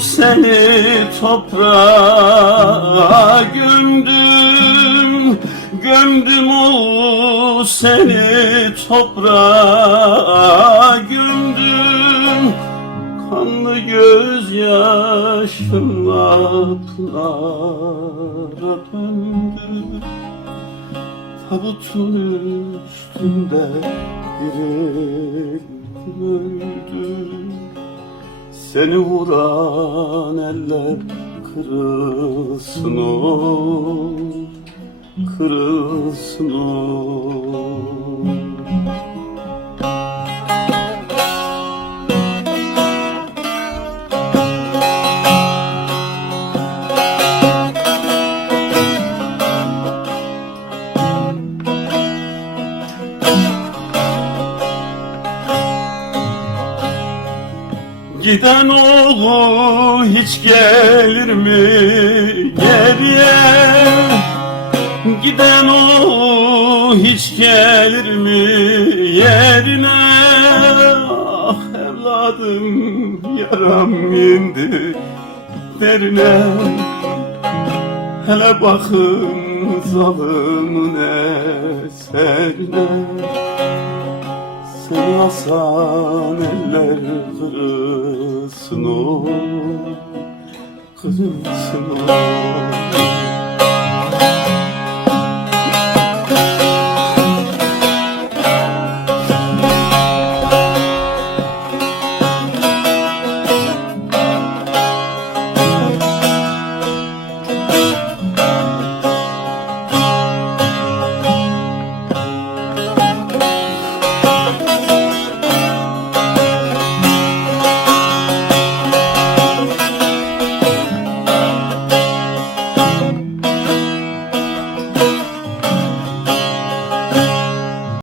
seni toprağa gömdüm. Gömdüm o seni toprağa gömdüm. Kanlı gözyaşımla pınara döndüm. Tabutun üstünde dirildim Seni vuran eller kırılsın o Kırılsın o Giden oğlu hiç gelir mi? Geriye? Giden oğlu hiç gelir mi? Yerine? Ah evladım yaram indi. Derine. Hele bakın zalımın eserine seni asan eller kırılsın o Kırılsın o